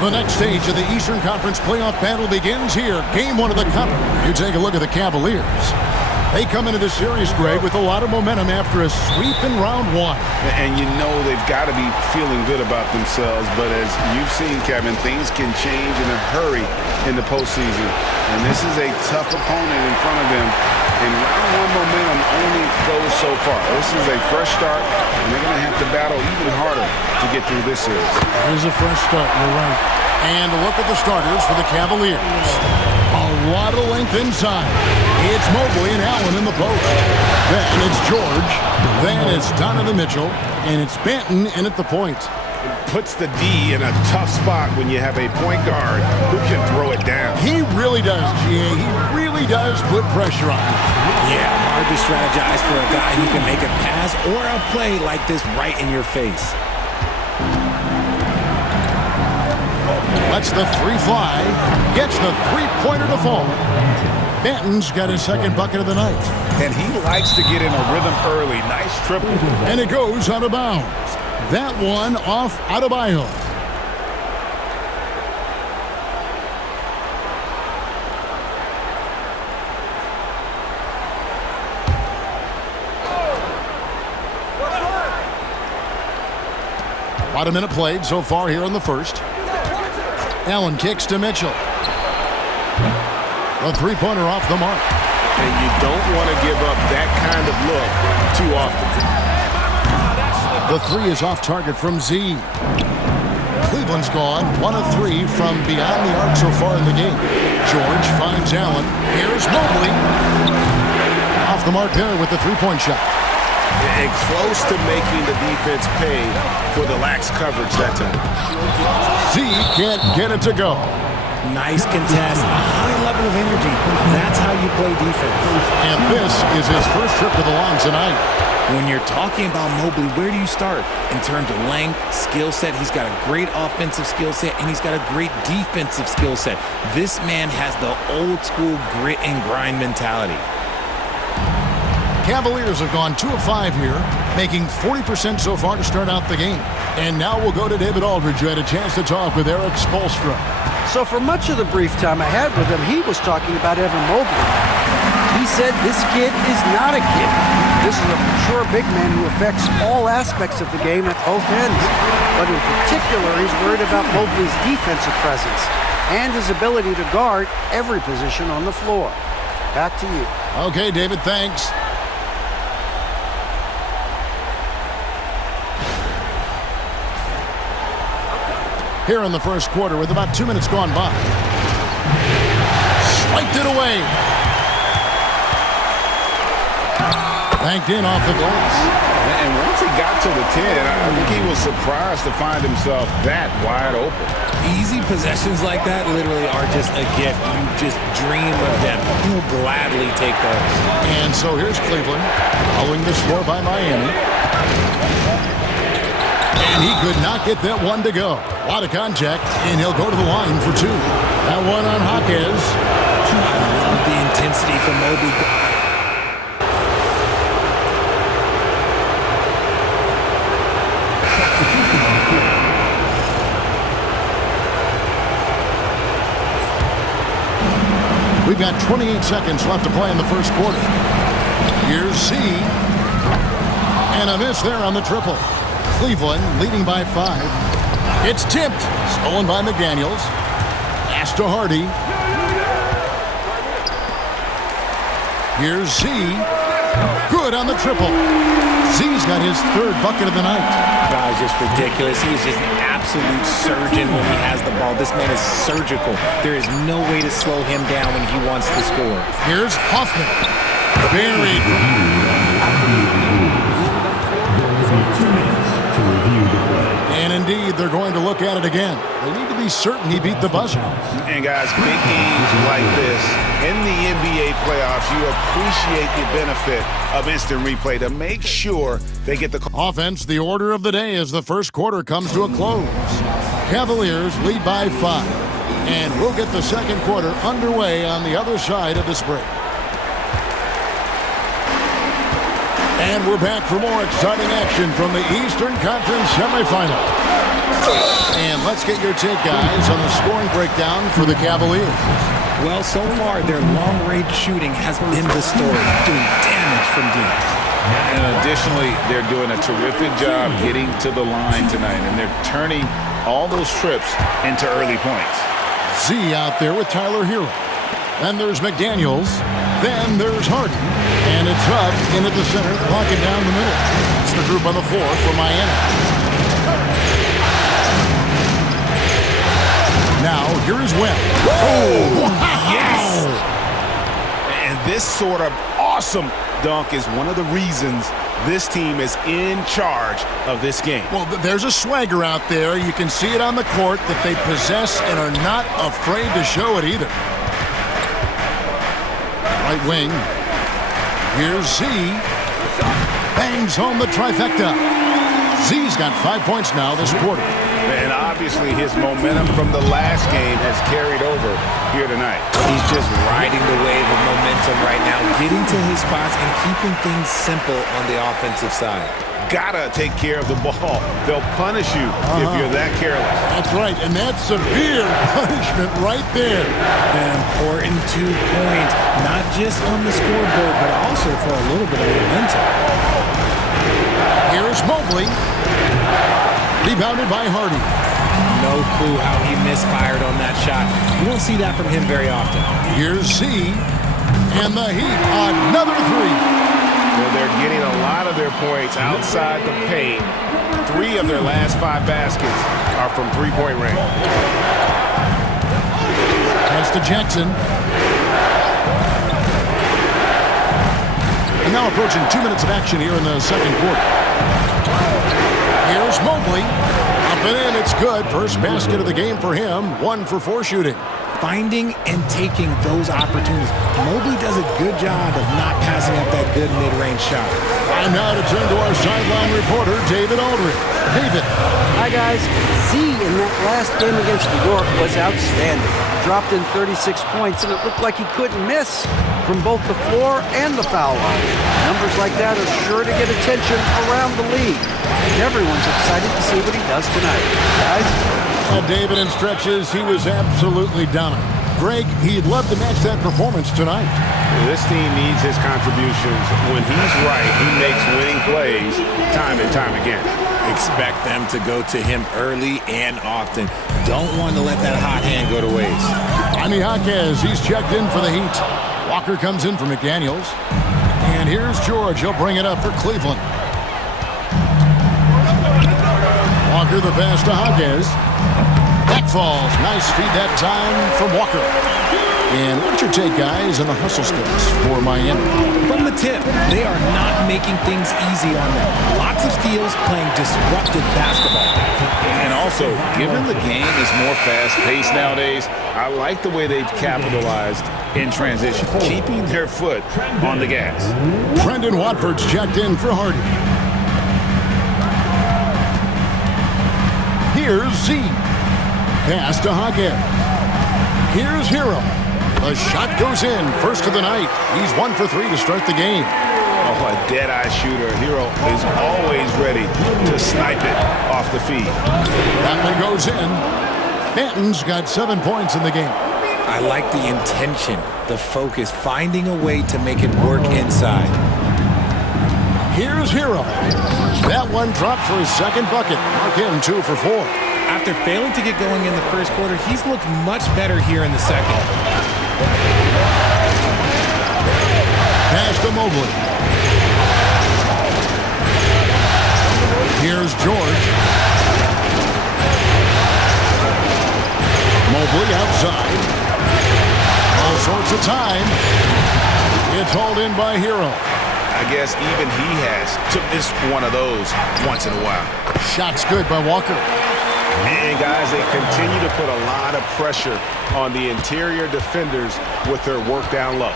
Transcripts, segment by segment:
The next stage of the Eastern Conference playoff battle begins here. Game one of the cup. You take a look at the Cavaliers. They come into the series, Greg, with a lot of momentum after a sweep in round one. And you know they've got to be feeling good about themselves. But as you've seen, Kevin, things can change in a hurry in the postseason. And this is a tough opponent in front of them. And round one momentum only goes so far. This is a fresh start, and they're going to have to battle even harder to get through this series. Here's a fresh start, you're right. And look at the starters for the Cavaliers. A lot of length inside. It's Mobley and Allen in the post. Then it's George. Then it's Donovan Mitchell. And it's Benton in at the point. Puts the D in a tough spot when you have a point guard who can throw it down. He really does, GA. He really does put pressure on him. Yeah, hard to strategize for a guy who can make a pass or a play like this right in your face. Lets the three fly. Gets the three-pointer to fall. Benton's got his second bucket of the night. And he likes to get in a rhythm early. Nice triple. And it goes out of bounds. That one off Adebayo. About a minute played so far here in the first. Allen kicks to Mitchell. A three-pointer off the mark. And you don't want to give up that kind of look too often. The three is off target from Z. Cleveland's gone 1 of 3 from beyond the arc so far in the game. George finds Allen. Here's Mobley. Off the mark there with the three-point shot. And close to making the defense pay for the lax coverage that time. Z can't get it to go. Nice contest, a high level of energy. That's how you play defense. And this is his first trip to the line tonight. When you're talking about Mobley, where do you start? In terms of length, skill set, he's got a great offensive skill set, and he's got a great defensive skill set. This man has the old school grit and grind mentality. Cavaliers have gone 2 of 5 here, making 40% so far to start out the game. And now we'll go to David Aldridge, who had a chance to talk with Eric Spoelstra. So for much of the brief time I had with him, he was talking about Evan Mobley. He said this kid is not a kid. This is a mature big man who affects all aspects of the game at both ends. But in particular, he's worried about Mobley's defensive presence and his ability to guard every position on the floor. Back to you. Okay, David, thanks. Here in the first quarter with about 2 minutes gone by. Swiped it away. Banked in off the glass. And once he got to the 10, I think he was surprised to find himself that wide open. Easy possessions like that literally are just a gift. You just dream of them. You'll gladly take those. And so here's Cleveland, following the score by Miami. And he could not get that one to go. A lot of contact, and he'll go to the line for 2. That one on Hawkins. I love the intensity from Mobley. We've got 28 seconds left to play in the first quarter. Here's C. And a miss there on the triple. Cleveland leading by 5. It's tipped. Stolen by McDaniels. Pass to Hardy. Here's Z. Good on the triple. Z's got his 3rd bucket of the night. Guy's just ridiculous. He's just an absolute surgeon when he has the ball. This man is surgical. There is no way to slow him down when he wants to score. Here's Hoffman. Buried. And indeed, they're going to look at it again. They need to be certain he beat the buzzer. And guys, big games like this, in the NBA playoffs, you appreciate the benefit of instant replay to make sure they get the call. Offense, the order of the day as the first quarter comes to a close. Cavaliers lead by 5. And we'll get the second quarter underway on the other side of this break. And we're back for more exciting action from the Eastern Conference semifinal. And let's get your take, guys, on the scoring breakdown for the Cavaliers. Well, so far, their long-range shooting has been the story, doing damage from deep. And additionally, they're doing a terrific job getting to the line tonight, and they're turning all those trips into early points. Z out there with Tyler Hero. Then there's McDaniels. Then there's Harden. And it's Huff in at the center, locking down the middle. It's the group on the floor for Miami. Now, here is Webb. Oh, wow. Yes! And this sort of awesome dunk is one of the reasons this team is in charge of this game. Well, there's a swagger out there. You can see it on the court that they possess and are not afraid to show it either. Right wing. Here's Z. Bangs home the trifecta. Z's got 5 points now this quarter. And obviously his momentum from the last game has carried over here tonight. He's just riding the wave of momentum right now, getting to his spots and keeping things simple on the offensive side. Gotta take care of the ball. They'll punish you if you're that careless. That's right, and that's severe punishment right there. An important 2 points, not just on the scoreboard, but also for a little bit of momentum. Here's Mobley. Rebounded by Hardy. No clue how he misfired on that shot. You don't see that from him very often. Here's Z. And the Heat, another three. Well, they're getting a lot of their points outside the paint. 3 of their last 5 baskets are from three-point range. Pass to Jackson. And now approaching 2 minutes of action here in the second quarter. Here's Mobley. Up and in, it's good. First basket of the game for him. 1 for 4 shooting. Finding and taking those opportunities. Mobley does a good job of not passing up that good mid-range shot. Time now to turn to our sideline reporter, David Aldridge. David. Hi, guys. Z in that last game against New York was outstanding. Dropped in 36 points, and it looked like he couldn't miss from both the floor and the foul line. Numbers like that are sure to get attention around the league. And everyone's excited to see what he does tonight. Guys? David, in stretches, he was absolutely dominant. Greg, he'd love to match that performance tonight. This team needs his contributions. When he's right, he makes winning plays time and time again. Expect them to go to him early and often. Don't want to let that hot hand go to waste. Jaime Jaquez, he's checked in for the Heat. Walker comes in for McDaniels. And here's George. He'll bring it up for Cleveland. Walker the pass to Jaquez. Back falls. Nice feed that time from Walker. And what's your take, guys, on the hustle skills for Miami? From the tip, they are not making things easy on them. Lots of steals, playing disruptive basketball. And also, given the game is more fast-paced nowadays, I like the way they've capitalized in transition, keeping their foot on the gas. Brendan Watford's checked in for Hardy. Here's Z. Pass to Jaquez. Here's Hero. The shot goes in. First of the night. He's 1 for 3 to start the game. Oh, a dead-eye shooter. Hero is always ready to snipe it off the feed. That one goes in. Banton's got 7 points in the game. I like the intention, the focus, finding a way to make it work inside. Here's Hero. That one dropped for his second bucket. Mark him 2 for 4. After failing to get going in the first quarter, he's looked much better here in the second. Pass to Mobley. Here's George. Mobley outside. All sorts of time. It's hauled in by Hero. I guess even he has to miss one of those once in a while. Shot's good by Walker. And guys, they continue to put a lot of pressure on the interior defenders with their work down low.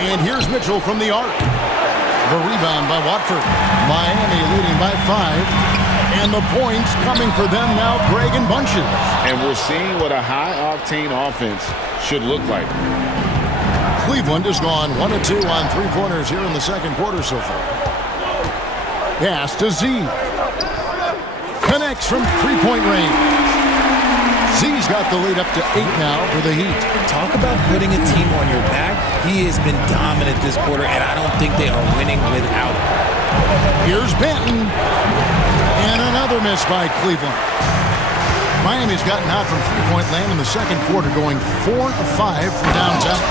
And here's Mitchell from the arc. The rebound by Watford. Miami leading by 5. And the points coming for them now, Greg, in bunches. And we're seeing what a high-octane offense should look like. Cleveland has gone 1 of 2 on 3-pointers here in the second quarter so far. Pass to Z. Connects from three-point range. Z's got the lead up to 8 now for the Heat. Talk about putting a team on your back. He has been dominant this quarter, and I don't think they are winning without him. Here's Benton. And another miss by Cleveland. Miami's gotten out from three-point land in the second quarter, going 4 of 5 from downtown.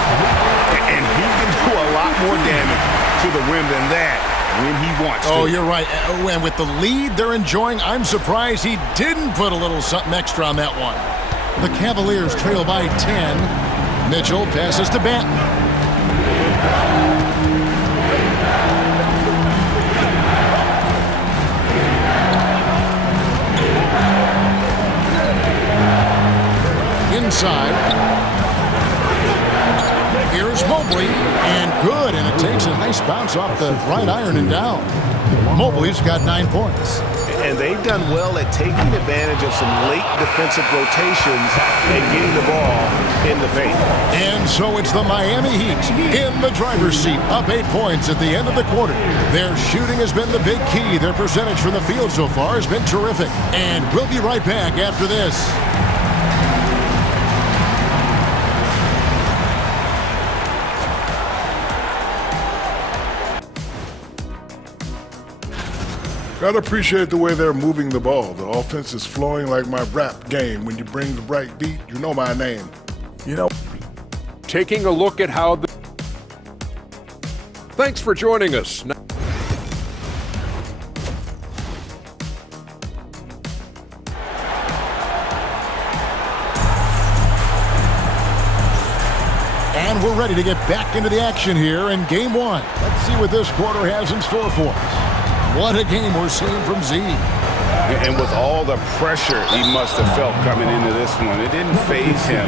And he can do a lot more damage to the rim than that when he wants to. Oh, you're right. And with the lead they're enjoying, I'm surprised he didn't put a little something extra on that one. The Cavaliers trail by 10. Mitchell passes to Benton. Inside. Here's Mobley, and good, and it takes a nice bounce off the right iron and down. Mobley's got 9 points. And they've done well at taking advantage of some late defensive rotations and getting the ball in the paint. And so it's the Miami Heat in the driver's seat, up 8 points at the end of the quarter. Their shooting has been the big key. Their percentage from the field so far has been terrific. And we'll be right back after this. Gotta appreciate the way they're moving the ball. The offense is flowing like my rap game. When you bring the right beat, you know my name. You know, taking a look at how the... Thanks for joining us. And we're ready to get back into the action here in Game 1. Let's see what this quarter has in store for us. What a game we're seeing from Z. And with all the pressure he must have felt coming into this one, it didn't faze him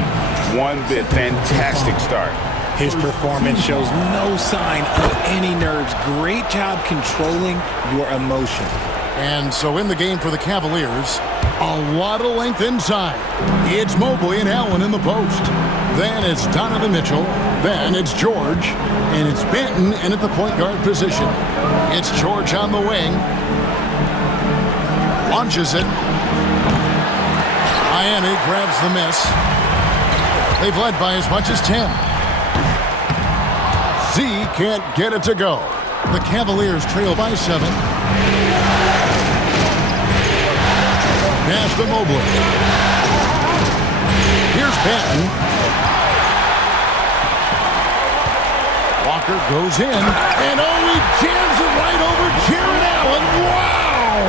one bit. Fantastic start. His performance shows no sign of any nerves. Great job controlling your emotions. And so in the game for the Cavaliers, a lot of length inside. It's Mobley and Allen in the post. Then it's Donovan Mitchell. Then it's George. And it's Benton in at the point guard position. It's George on the wing. Launches it. Miami grabs the miss. They've led by as much as 10. Z can't get it to go. The Cavaliers trail by 7. Pass to Mobley. Here's Benton. Walker goes in, and he jams it right over Jared Allen. Wow!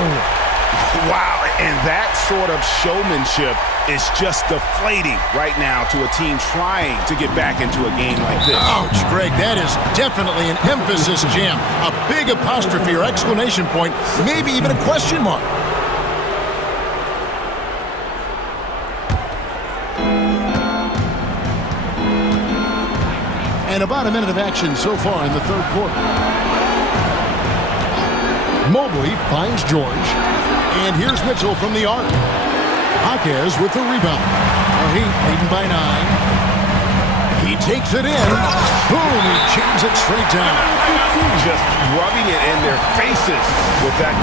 Wow, and that sort of showmanship is just deflating right now to a team trying to get back into a game like this. Ouch, Greg, that is definitely an emphasis jam. A big apostrophe or exclamation point, maybe even a question mark. And about a minute of action so far in the third quarter. Mobley finds George. And here's Mitchell from the arc. Jaquez with the rebound. The Heat leading by 9. He takes it in. Boom, he jams it straight down. Just rubbing it in their faces with that.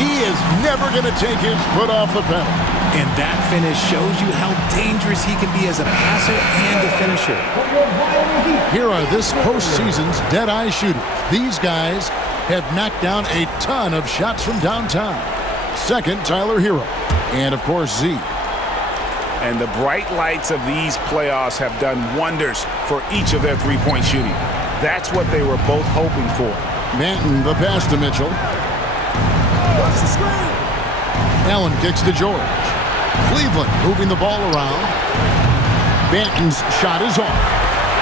He is never going to take his foot off the pedal. And that finish shows you how dangerous he can be as a passer and a finisher. Here are this postseason's dead-eye shooters. These guys have knocked down a ton of shots from downtown. Second, Tyler Hero. And, of course, Z. And the bright lights of these playoffs have done wonders for each of their three-point shooting. That's what they were both hoping for. Benton, the pass to Mitchell. Allen kicks to George. Cleveland moving the ball around. Benton's shot is off.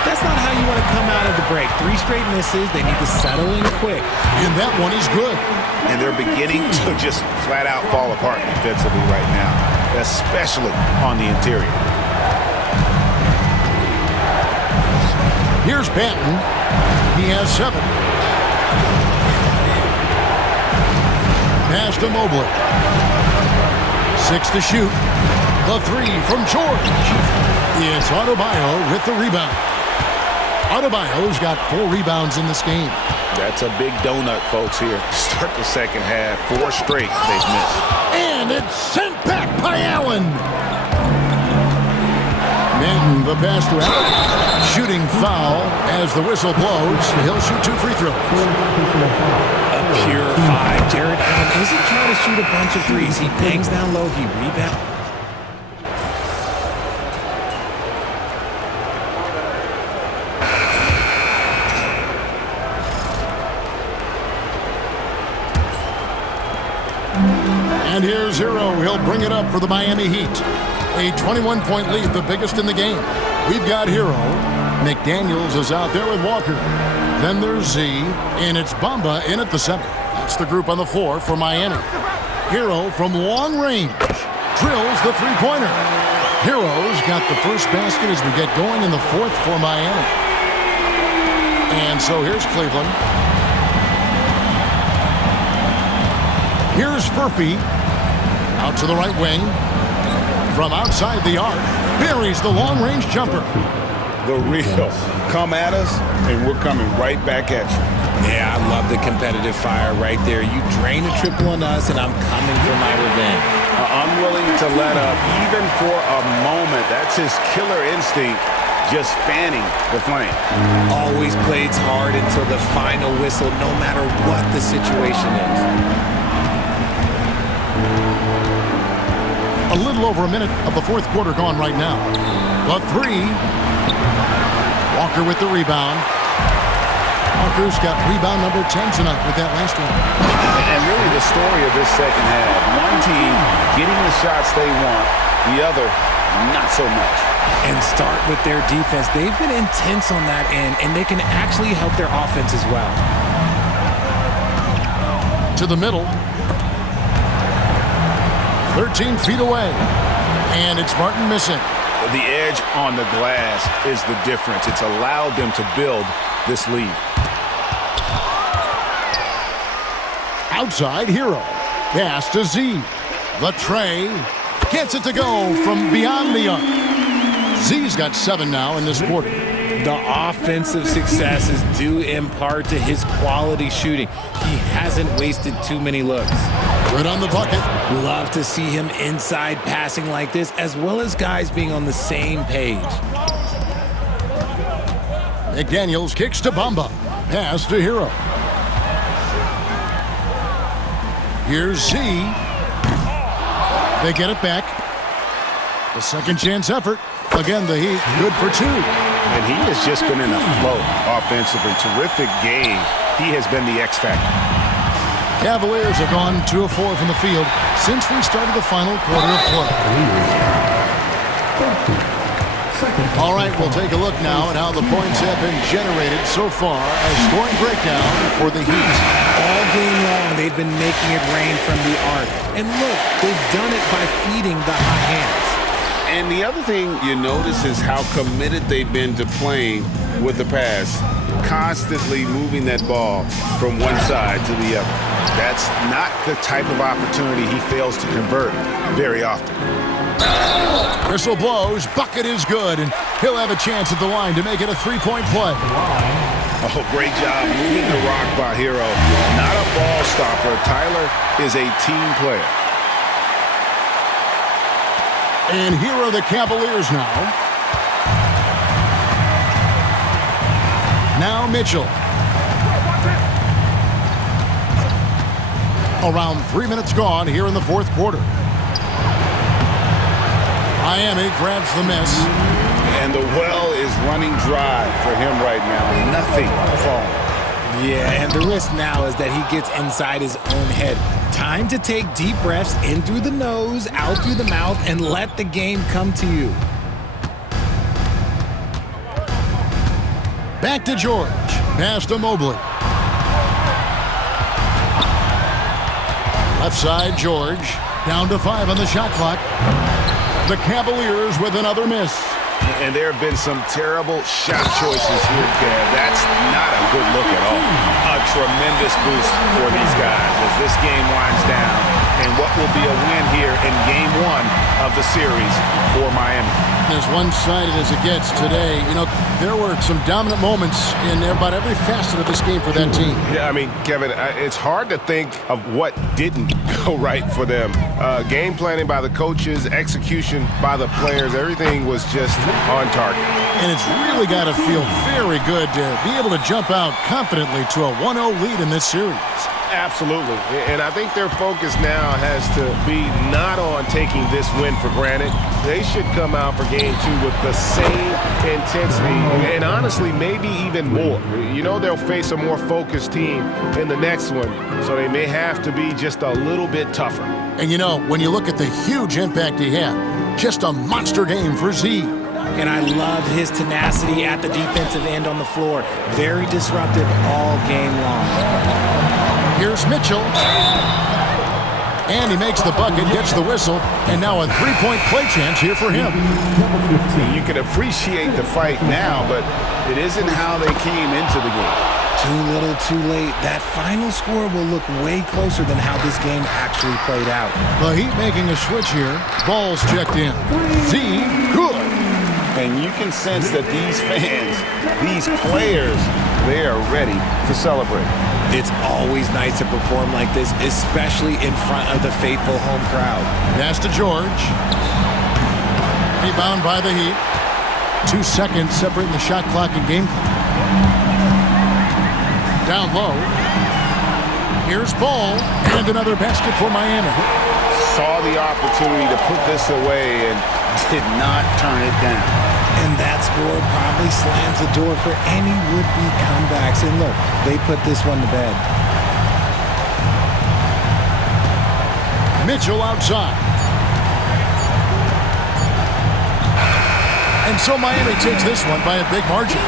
That's not how you want to come out of the break. 3 straight misses. They need to settle in quick. And that one is good. And they're beginning to just flat out fall apart defensively right now, especially on the interior. Here's Benton. He has 7. Pass to Mobley. 6 to shoot. The 3 from George. It's Adebayo with the rebound. Adebayo's got 4 rebounds in this game. That's a big donut, folks, here. Start the second half. 4 straight they've missed. And it's sent back by Allen. Then the pass to Allen. Shooting foul as the whistle blows. He'll shoot 2 free throws. A pure 5. Jared Allen isn't trying to shoot a bunch of threes. He bangs down low. He rebounds. And here's Hero. He'll bring it up for the Miami Heat. A 21-point lead, the biggest in the game. We've got Hero. McDaniels is out there with Walker. Then there's Z, and it's Bamba in at the center. That's the group on the floor for Miami. Hero from long range drills the three-pointer. Hero's got the first basket as we get going in the fourth for Miami. And so here's Cleveland. Here's Furphy. Out to the right wing. From outside the arc. Buries the long-range jumper. The real. Come at us, and we're coming right back at you. Yeah, I love the competitive fire right there. You drain a triple on us, and I'm coming for my revenge. Unwilling to let up, even for a moment. That's his killer instinct, just fanning the flame. Always plays hard until the final whistle, no matter what the situation is. A little over a minute of the fourth quarter gone right now. The 3. Walker with the rebound. Walker's got rebound number 10 tonight with that last one. And really the story of this second half. One team getting the shots they want, the other not so much. And start with their defense. They've been intense on that end, and they can actually help their offense as well. To the middle. 13 feet away. And it's Martin missing. The edge on the glass is the difference. It's allowed them to build this lead. Outside Hero. Pass to Z. The tray. Gets it to go from beyond the arc. Z's got 7 now in this quarter. The offensive success is due in part to his quality shooting. He hasn't wasted too many looks. Good on the bucket. Love to see him inside passing like this, as well as guys being on the same page. McDaniels kicks to Bamba. Pass to Hero. Here's Z. They get it back. The second chance effort. Again, the Heat good for 2. And he has just been in a flow offensively. Terrific game. He has been the X factor. Cavaliers have gone 2 of 4 from the field since we started the final quarter of play. All right, we'll take a look now at how the points have been generated so far. A scoring breakdown for the Heat. All game long, they've been making it rain from the arc. And look, they've done it by feeding the hot hands. And the other thing you notice is how committed they've been to playing with the pass, constantly moving that ball from one side to the other. That's not the type of opportunity he fails to convert very often. Whistle blows, bucket is good, and he'll have a chance at the line to make it a 3-point play. Oh, great job moving the rock by Hero. Not a ball stopper. Tyler is a team player. And here are the Cavaliers now. Now Mitchell. Around 3 minutes gone here in the fourth quarter. Miami grabs the miss. And the well is running dry for him right now. Nothing falling. Yeah, and the risk now is that he gets inside his own head. Time to take deep breaths in through the nose, out through the mouth, and let the game come to you. Back to George. Pass to Mobley. Left side, George. Down to 5 on the shot clock. The Cavaliers with another miss. And there have been some terrible shot choices here, Kev. That's not a good look at all. A tremendous boost for these guys as this game winds down. and what will be a win here in Game 1 of the series for Miami. As one-sided as it gets today, you know, there were some dominant moments in about every facet of this game for that team. Yeah, I mean, Kevin, it's hard to think of what didn't go right for them. Game planning by the coaches, execution by the players, everything was just on target. And it's really got to feel very good to be able to jump out confidently to a 1-0 lead in this series. Absolutely. And I think their focus now has to be not on taking this win for granted. They should come out for Game 2 with the same intensity and honestly maybe even more. You know they'll face a more focused team in the next one, so they may have to be just a little bit tougher. And you know, when you look at the huge impact he had, just a monster game for Z. And I loved his tenacity at the defensive end on the floor. Very disruptive all game long. Here's Mitchell. And he makes the bucket, gets the whistle, and now a three-point play chance here for him. You can appreciate the fight now, but it isn't how they came into the game. Too little, too late. That final score will look way closer than how this game actually played out. The Heat making a switch here. Ball's checked in. Z, good. And you can sense that these fans, these players, they are ready to celebrate. It's always nice to perform like this, especially in front of the faithful home crowd. Pass to George. Rebound by the Heat. 2 seconds separating the shot clock and game clock. Down low. Here's Ball, and another basket for Miami. Saw the opportunity to put this away and did not turn it down. And that score probably slams the door for any would-be comebacks. And look, they put this one to bed. Mitchell outside. And so Miami takes this one by a big margin.